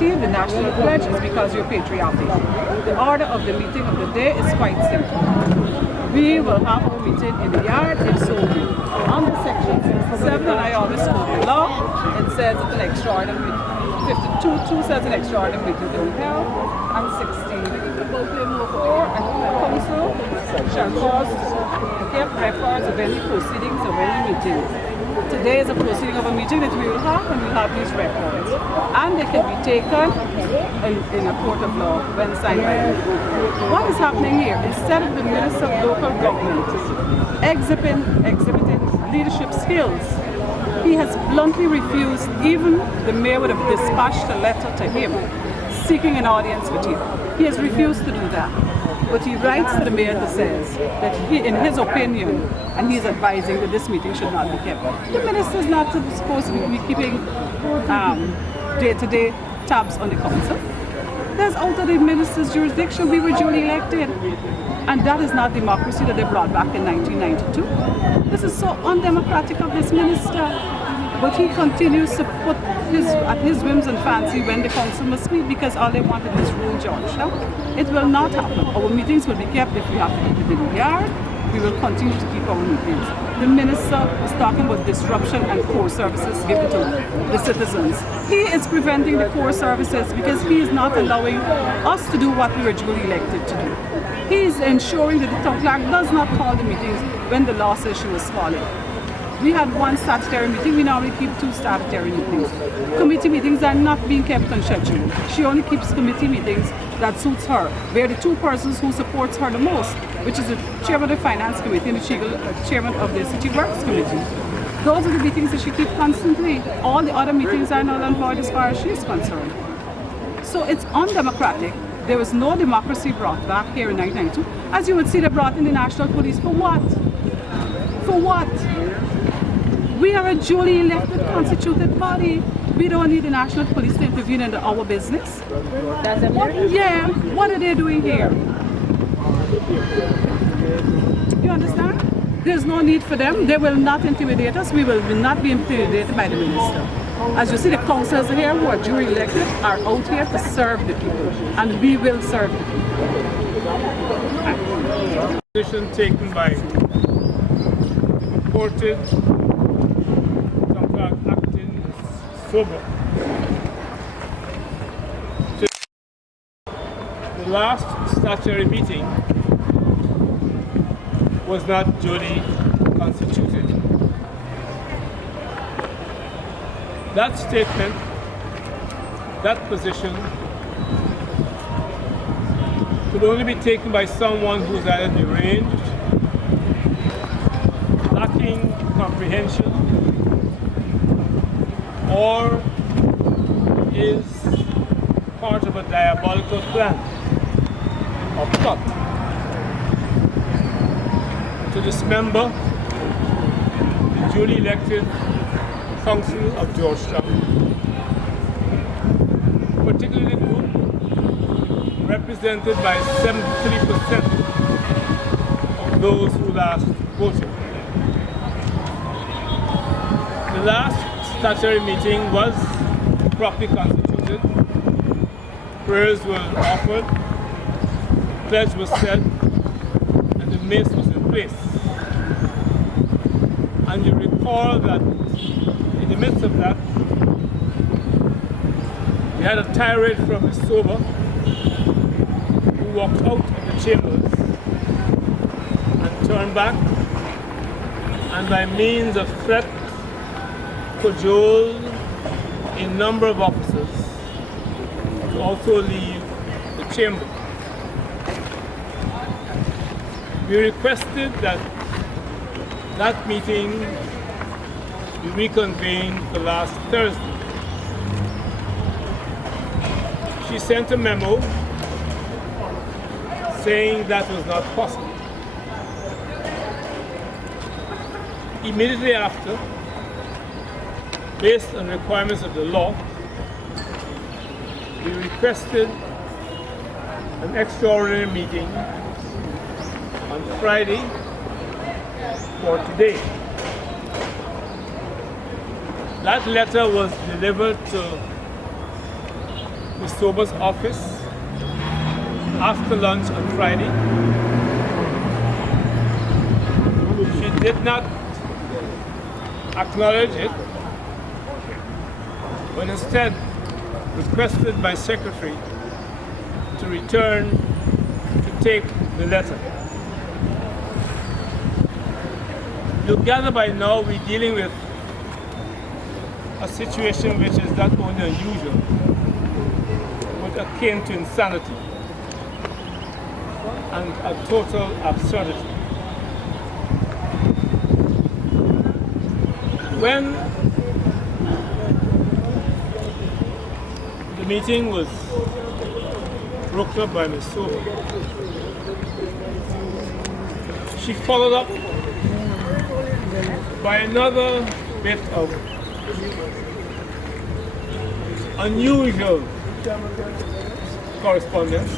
party, the national pledge, is because you're patriotic. The order of the meeting of the day is quite simple. We will have our meeting in the yard if so be. Under section 67, and I always quote the law, it says it's an extraordinary 52 says an extraordinary meeting to be held, and 16. Or a council shall cause to give records of any proceedings of any meeting. Today is a proceeding of a meeting that we will have, and we'll have these records. And they can be taken in a court of law when signed by you. What is happening here? Instead of the Minister of Local Government exhibiting leadership skills, he has bluntly refused. Even the mayor would have dispatched a letter to him seeking an audience with him. He has refused to do that. But he writes to the mayor that says that he, in his opinion, and he's advising that this meeting should not be kept. The minister is not supposed to be keeping day-to-day tabs on the council. That's out of the minister's jurisdiction. We were duly elected. And that is not democracy that they brought back in 1992. This is so undemocratic of this minister. But he continues to put at his whims and fancy when the council must meet, because all they wanted is rule Georgetown. It will not happen. Our meetings will be kept if we have to keep it in the yard. We will continue to keep our meetings. The minister is talking about disruption and core services given to the citizens. He is preventing the core services because he is not allowing us to do what we were duly elected to do. He is ensuring that the town clerk does not call the meetings when the law says she was calling. We had one statutory meeting. We normally keep 2 statutory meetings. Committee meetings are not being kept on schedule. She only keeps committee meetings that suits her. Where the 2 persons who supports her the most, which is the chairman of the finance committee and the chairman of the city works committee. Those are the meetings that she keeps constantly. All the other meetings are null and void as far as she is concerned. So it's undemocratic. There was no democracy brought back here in 1992. As you would see, they brought in the national police. For what? For what? We are a duly elected, constituted body. We don't need the national police to intervene in our business. What are they doing here? You understand? There's no need for them. They will not intimidate us. We will not be intimidated by the minister. As you see, the councillors here who are duly elected are out here to serve the people, and we will serve the people. Position taken by purported acting sober. The last statutory meeting was not duly constituted. That statement, that position, could only be taken by someone who's either deranged, lacking comprehension, or is part of a diabolical plan or plot to dismember the duly elected Council of Georgetown, particularly the group represented by 73% of those who last voted. The last statutory meeting was properly constituted, prayers were offered, pledge was said, and the mace was in place. And you recall that in the midst of that, we had a tirade from Ms. Sober, who walked out of the chambers and turned back, and by means of threat, cajoled a number of officers to also leave the chamber. We requested that that meeting be reconvened for last Thursday. She sent a memo saying that was not possible. Immediately after, based on requirements of the law, we requested an extraordinary meeting on Friday for today. That letter was delivered to Ms. Sober's office after lunch on Friday. She did not acknowledge it, but instead requested my secretary to return to take the letter. You'll gather by now we're dealing with a situation which is not only unusual, but akin to insanity and a total absurdity. When the meeting was broken up by Ms. Sober, she followed up by another bit of unusual correspondence.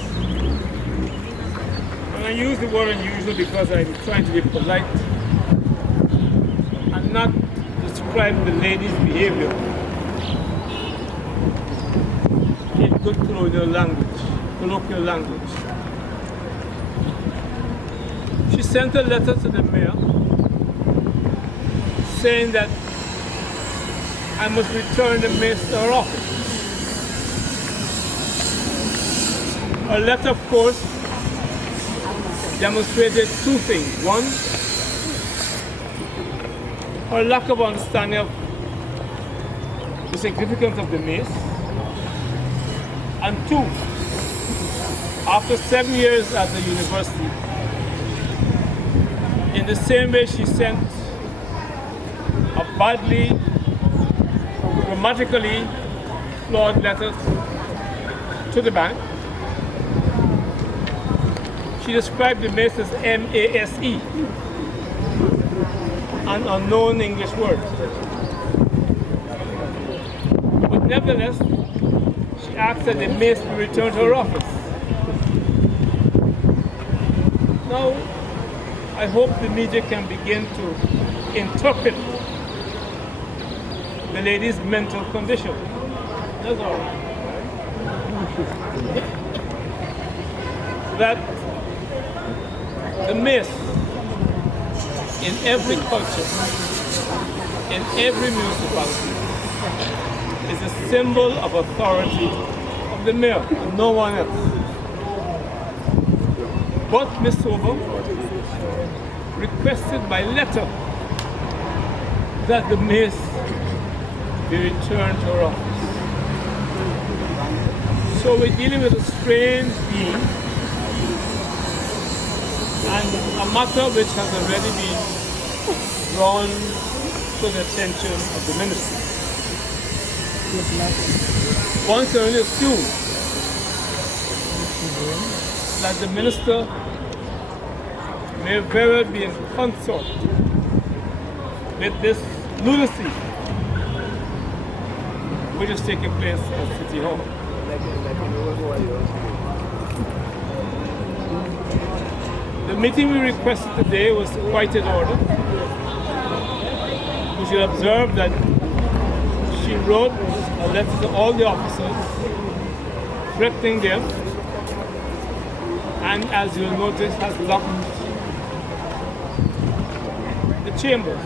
And I use the word unusual because I'm trying to be polite and not describe the lady's behavior in good colonial language. She sent a letter to the mayor saying that I must return the mayor to her office. Her letter, of course, demonstrated two things. One, her lack of understanding of the significance of the mace. And two, after 7 years at the university, in the same way she sent a badly, grammatically flawed letter to the bank, she described the mace as M-A-S-E, an unknown English word. But nevertheless, she asked that the mace be returned to her office. Now, I hope the media can begin to interpret the lady's mental condition. That's all. That the mace in every culture, in every municipality, is a symbol of authority of the mayor and no one else. But Ms. Sober requested by letter that the mace be returned to her office. So we're dealing with a strange being and a matter which has already been drawn to the attention of the minister. One can only assume that the minister may very well be in consort with this lunacy which is taking place at City Hall. The meeting we requested today was quite in order. You should observe that she wrote a letter to all the officers threatening them, and as you'll notice, has locked the chamber.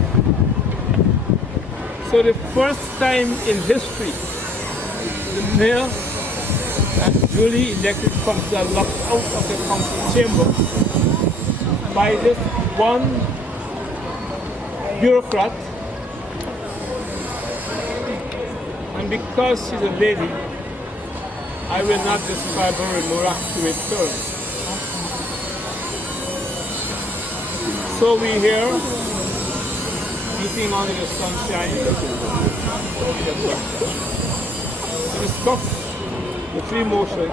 So the first time in history, the mayor and duly elected council are locked out of the council chamber by this one bureaucrat. And because she's a lady, I will not describe her in more accurate terms. So we here, meeting under the sunshine, to discuss the three motions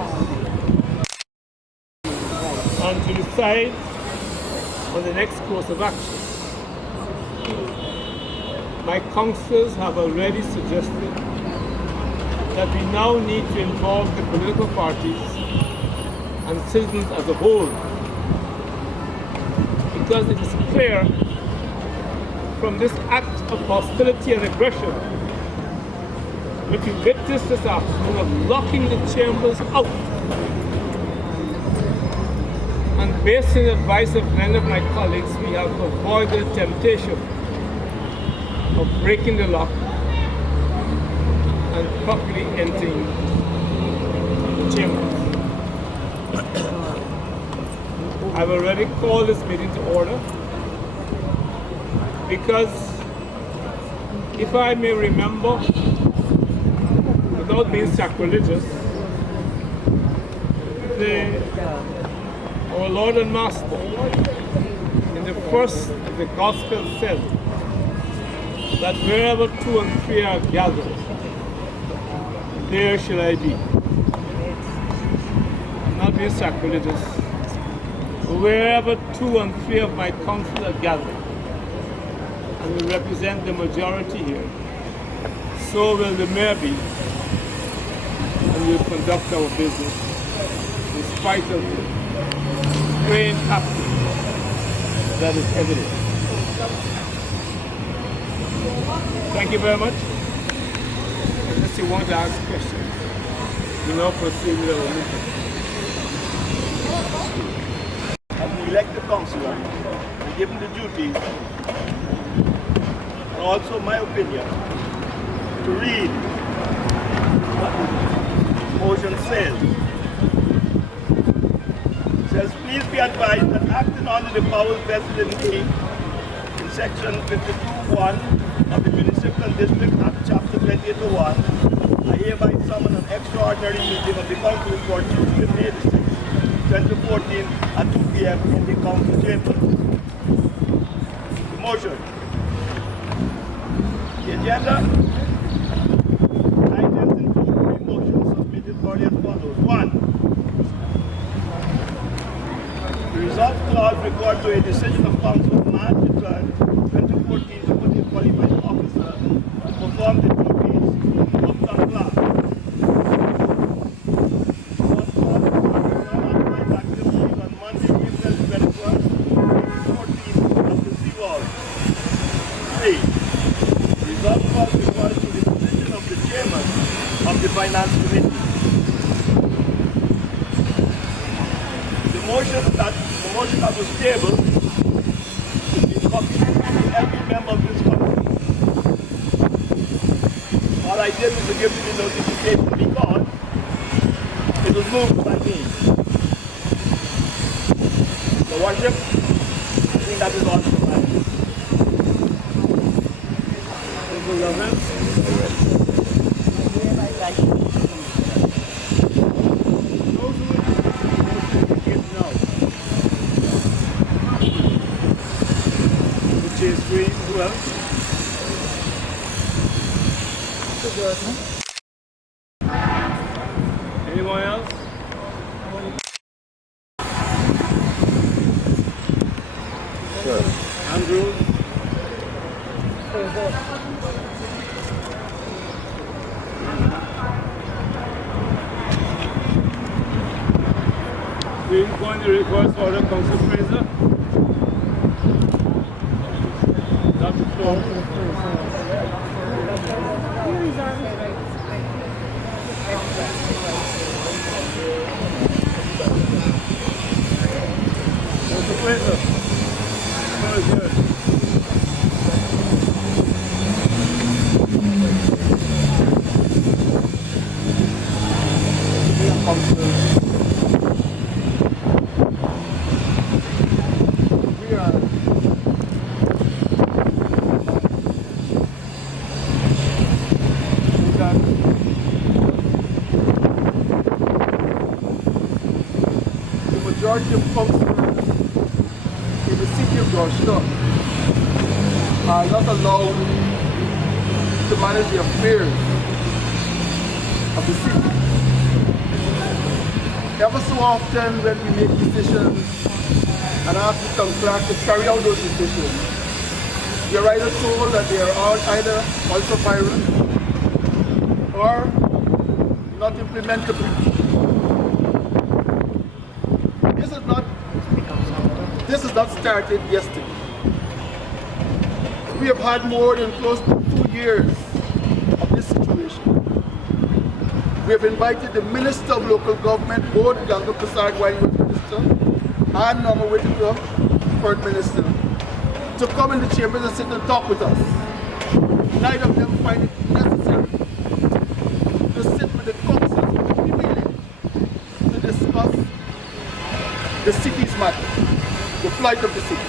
and to decide on the next course of action. My councillors have already suggested that we now need to involve the political parties and citizens as a whole, because it is clear from this act of hostility and aggression which we witnessed this afternoon of locking the chambers out. And based on the advice of many of my colleagues, we have avoided the temptation of breaking the lock and properly entering the chambers. I've already called this meeting to order because if I may remember, without being sacrilegious, our Lord and Master in the first of the Gospel said that wherever two and three are gathered, there shall I be. I'm not being sacrilegious. Wherever two and three of my council are gathered, and we represent the majority here, so will the mayor be, and we will conduct our business in spite of the strange happening that is evident. Thank you very much. Unless you want to ask questions, we now proceed with our meeting. As an elected councillor, and given the duties, and also my opinion, to read what the motion says. It says, please be advised that acting under the powers vested in me in section 52(1) of the Municipal and District Act, chapter 2801, I hereby summon an extraordinary meeting of the council for Tuesday, May 6, 2014 at 2 p.m. in the council chamber. The motion. The agenda items include 3 motions submitted for as follows. 1. The result clause referred to a decision of council of March 2014 to put a qualified officer to perform the duties of town clerk. The Finance Committee. The motion that was tabled is copied to every member of this committee. All I did was to give you the notification because it was moved by me. So, worship, I think that is all for my who else? Anyone else? Sure. Andrew? We go in the reverse order, Council Fraser. Dr. Flo. Council Fraser. Very good. Majority of councillors in the city of Georgetown are not allowed to manage the affairs of the city. Ever so often when we make decisions and ask the town clerk to carry out those decisions, we are either told that they are all either ultra-violent or not implementable. This is not started yesterday. We have had more than close to 2 years of this situation. We have invited the Minister of Local Government, both Ganga Prasad while he was Minister and Norma Whitaker, First Minister, to come in the chambers and sit and talk with us. Neither of them find it necessary to sit with the council immediately to discuss the city's matter, the plight of the city.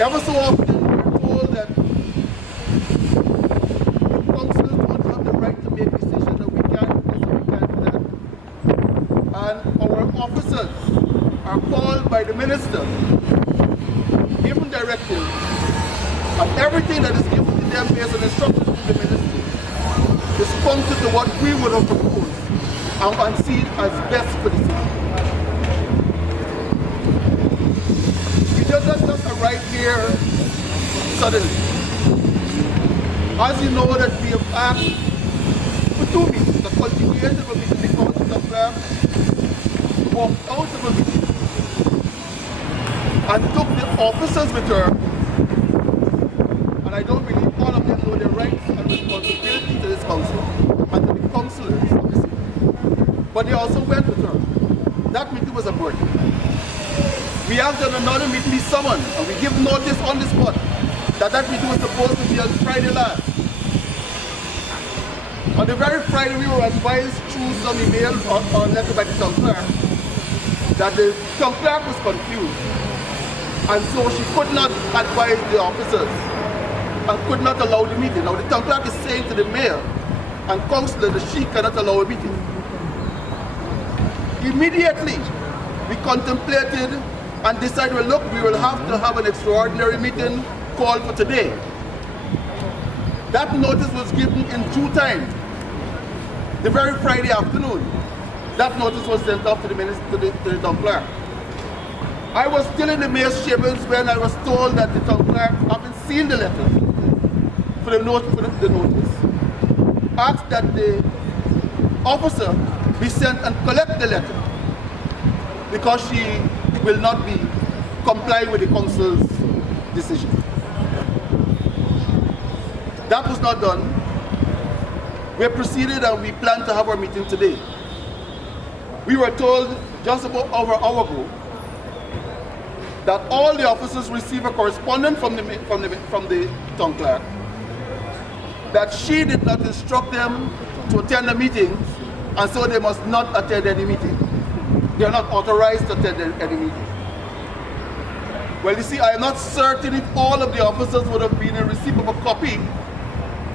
Ever so often we're told that the councillors don't have the right to make decisions, that we can't do this and we can't do that. And our officers are called by the minister, given directives, and everything that is given to them based on instructions from the ministry is contrary to what we would have proposed and see as best for the city. We did not just arrive here suddenly. As you know that we have asked for 2 meetings, the continuation of a meeting because the clerk walked out of a meeting and took the officers with her, and I don't believe all of them know their rights and responsibilities to this council and to the councillors of the city. But they also went with her. That meeting was aborted. We asked that another meeting be summoned, and we give notice on the spot that meeting was supposed to be on Friday last. On the very Friday, we were advised through some email or letter by the town clerk that the town clerk was confused, and so she could not advise the officers and could not allow the meeting. Now the town clerk is saying to the mayor and councillor that she cannot allow a meeting. Immediately, we contemplated and decided, well, look, we will have to have an extraordinary meeting called for today. That notice was given in due time. The very Friday afternoon, that notice was sent off to the minister, to the town clerk. I was still in the mayor's chambers when I was told that the town clerk, having seen the letter for the notice, asked that the officer be sent and collect the letter because she will not be complying with the council's decision. That was not done. We proceeded and we planned to have our meeting today. We were told just about over an hour ago that all the officers receive a correspondence from the town clerk that she did not instruct them to attend the meeting, and so they must not attend any meeting. They are not authorized to attend any meeting. Well, you see, I am not certain if all of the officers would have been in receipt of a copy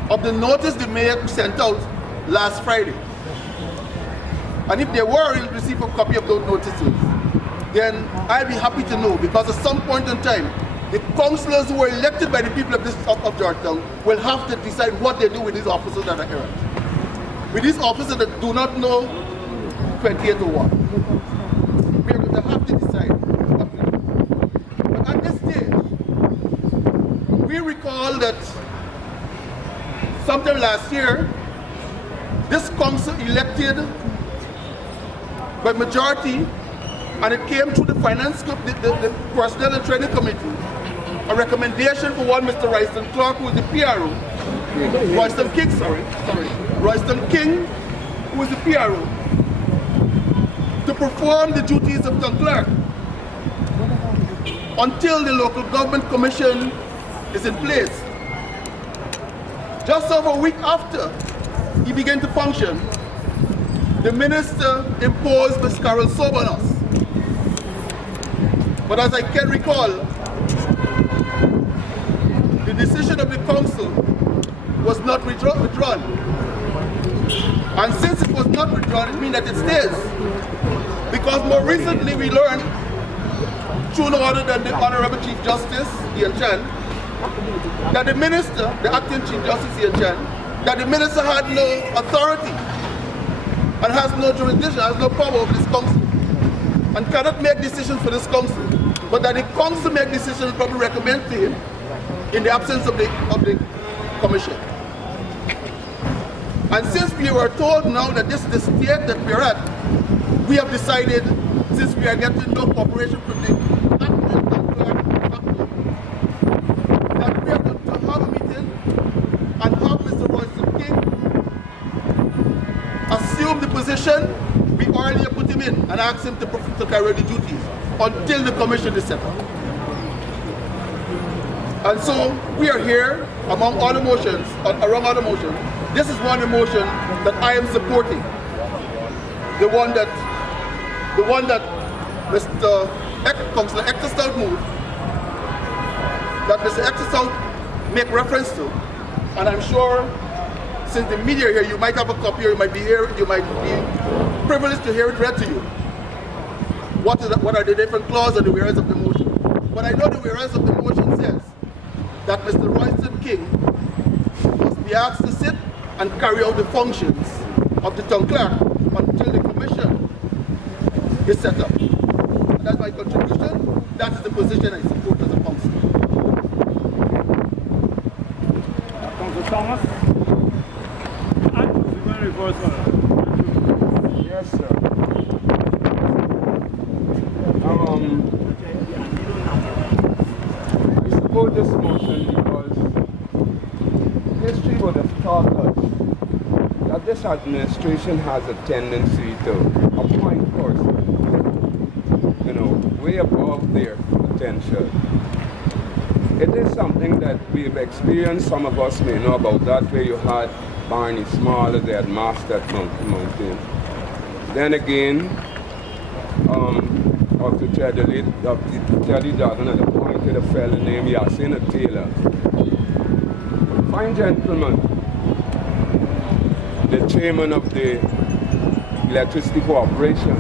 of the notice the mayor sent out last Friday. And if they were in receipt of a copy of those notices, then I'd be happy to know, because at some point in time, the councillors who were elected by the people of Georgetown will have to decide what they do with these officers that are here. With these officers that do not know 2801. We're going to have to decide what to do. But at this stage, we recall that sometime last year, this council elected by majority, and it came through the finance, the personnel and training committee, a recommendation for one Mr. Royston Clark, who is the PRO, Royston King, Royston King, who is the PRO, to perform the duties of town clerk until the local government commission is in place. Just over a week after he began to function, the minister imposed Ms. Carol Sob on us. But as I can recall, the decision of the council was not withdrawn. And since it was not withdrawn, it means that it stays. Because more recently we learned, through no other than the Honorable Chief Justice, Ian Chan, that the minister, the acting Chief Justice Ian Chan, that the minister had no authority and has no jurisdiction, has no power over this council, and cannot make decisions for this council, but that the council make decisions and probably recommend to him in the absence of the commission. And since we were told now that this is the state that we're at, we have decided, since we are getting no cooperation from the acting town clerk, that we are going to have a meeting and have Mr. Royston King ask him to carry out the duties until the commission is set up. And so we are here among all the motions, around all the motions. This is one motion that I am supporting. The one that Mr. Councillor Hector Stout moved, that Mr. Hector Stout make reference to. And I'm sure since the media here, you might have a copy, or you might be privileged to hear it read to you. What are the different clauses and the whereas of the motion? But I know the whereas of the motion says that Mr. Royston King must be asked to sit and carry out the functions of the town clerk until the commission is set up. And that's my contribution. That is the position I support as a councillor. Councillor Thomas? Yes, sir. I support this motion because history would have taught us that this administration has a tendency to appoint persons, way above their potential. It is something that we've experienced. Some of us may know about that, where you had Barney Smaller, they had mastered Mountain. Then again, of the Teddy Dutton had appointed a fellow named Yasina Taylor. Fine gentleman, the chairman of the Electricity Corporation.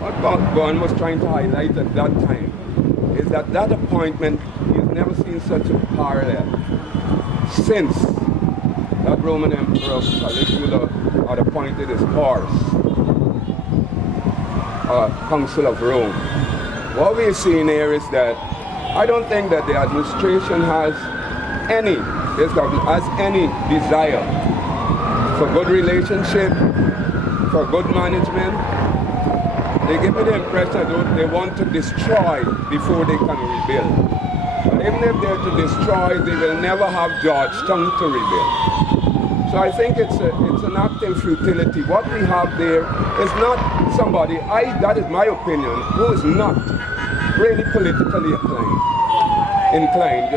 What Gordon was trying to highlight at that time is that appointment, he's never seen such a parallel since that Roman Emperor Caligula had appointed his horse, Council of Rome. What we're seeing here is that I don't think that the administration has any desire for good relationship, for good management. They give me the impression that they want to destroy before they can rebuild. But even if they're to destroy, they will never have Georgetown to rebuild. So I think it's an act in futility. What we have there is not somebody, that is my opinion, who is not really politically inclined,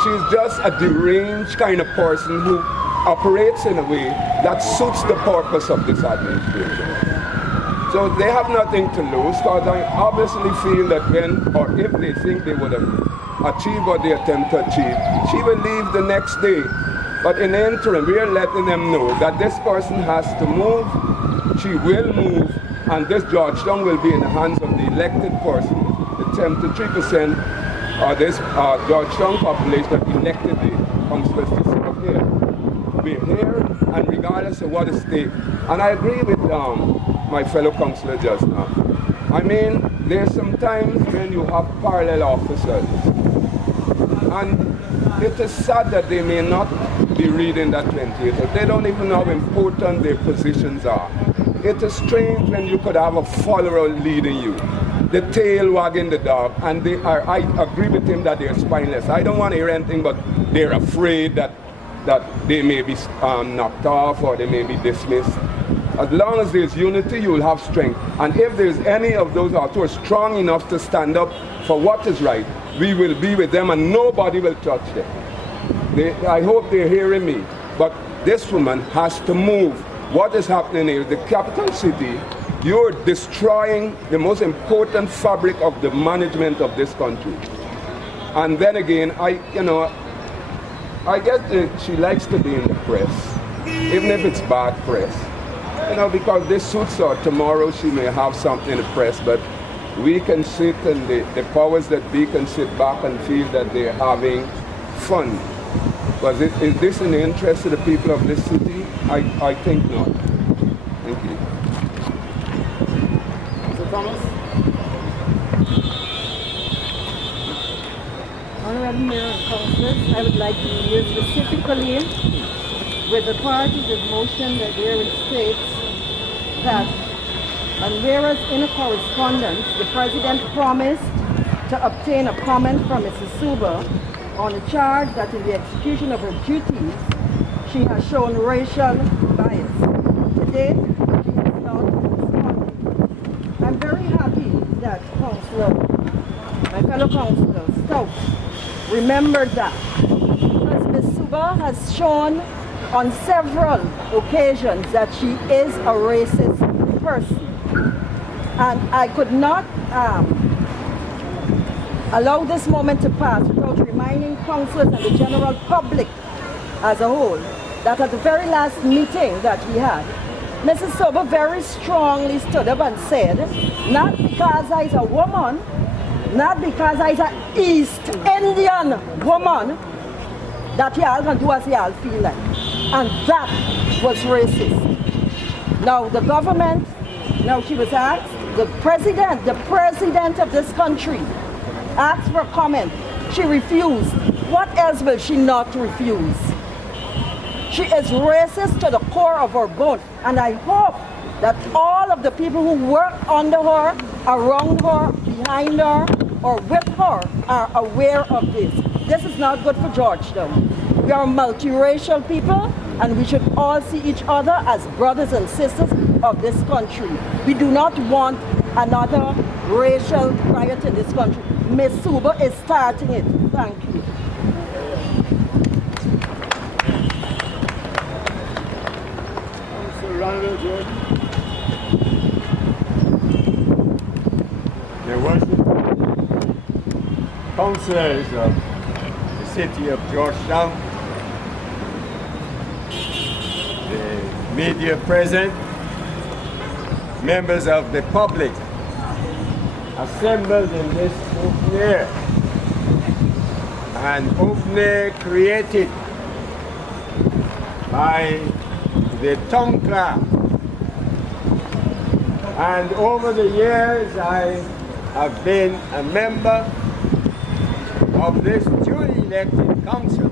She's just a deranged kind of person who operates in a way that suits the purpose of this administration. So they have nothing to lose, because I obviously feel that if they think they would have achieved what they attempt to achieve, she will leave the next day. But in the interim, we are letting them know that this person has to move, she will move, and this Georgetown will be in the hands of the elected person. The 73% of this Georgetown population that elected the councillors to serve here. We're here, and regardless of what is stake. And I agree with my fellow councillor just now. I mean, there's some times when you have parallel officers, and it is sad that they may not be reading that 28. They don't even know how important their positions are. It is strange when you could have a follower leading you, the tail wagging the dog, and I agree with him that they're spineless. I don't want to hear anything but they're afraid that they may be knocked off or they may be dismissed. As long as there's unity, you will have strength. And if there's any of those out who are strong enough to stand up for what is right, we will be with them and nobody will touch them. I hope they're hearing me. But this woman has to move. What is happening here? The capital city, you're destroying the most important fabric of the management of this country. And then again, I guess she likes to be in the press, even if it's bad press. Because this suits her. Tomorrow she may have something in the press, but we can sit and the powers that be can sit back and feel that they're having fun. But is this in the interest of the people of this city? I think not. Thank you. Mr. Thomas? Honorable Mayor and Councillors, I would like to deal specifically with the part of the motion that there states that, and whereas in a correspondence, the President promised to obtain a comment from Mrs. Suba on the charge that in the execution of her duties, she has shown racial bias. To date, she has not responded. that councillor, my fellow councillor, Stout, remember that. Because Ms. Suba has shown on several occasions that she is a racist person. And I could not allow this moment to pass without reminding councillors and the general public as a whole that at the very last meeting that we had, Mrs. Soba very strongly stood up and said, not because I's a woman, not because I's an East Indian woman, that y'all can do as y'all feel like. And that was racist. Now the government, now she was asked, the president of this country asked for comment. She refused. What else will she not refuse? She is racist to the core of her bone. And I hope that all of the people who work under her, around her, behind her, or with her are aware of this. This is not good for Georgetown. We are multiracial people, and we should all see each other as brothers and sisters of this country. We do not want another racial riot in this country. Ms. Suba is starting it. Thank you. There was councillors of the city of Georgetown, the media present, members of the public assembled in this open air. An open air created by the tongue clap. And over the years I have been a member of this duly elected council.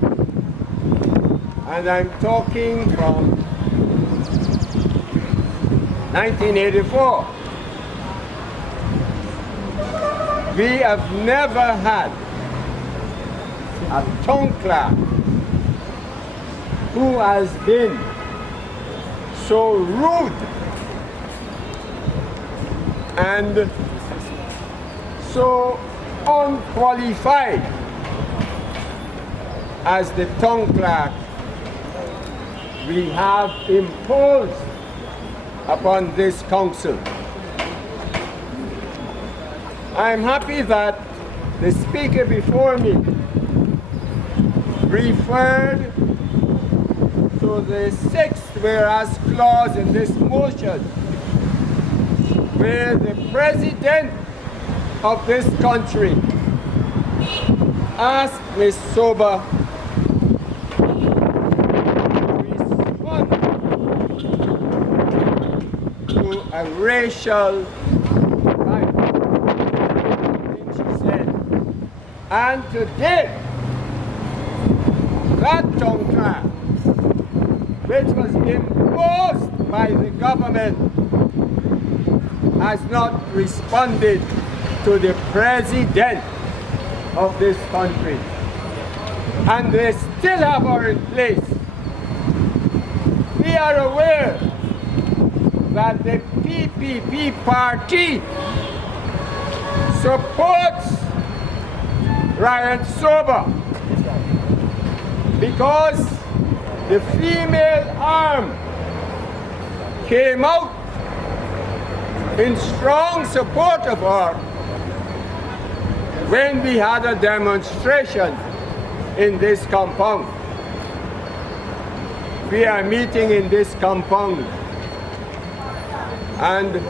And I'm talking from 1984. We have never had a tongue clap who has been so rude and so unqualified as the tongue clap we have imposed upon this council. I'm happy that the speaker before me referred to the 6th whereas clause in this motion, where the president of this country asked Ms. Soba to a racial right, she said. And today, that tongue clap, which was imposed by the government, has not responded to the president of this country. And they still have her in place. We are aware that the PPP party supports Riot Soba because the female arm came out in strong support of her when we had a demonstration in this compound. We are meeting in this compound, and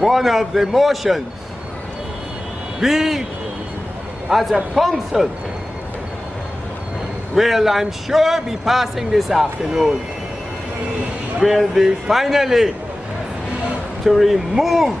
one of the motions we as a council will, I'm sure, be passing this afternoon will be finally to remove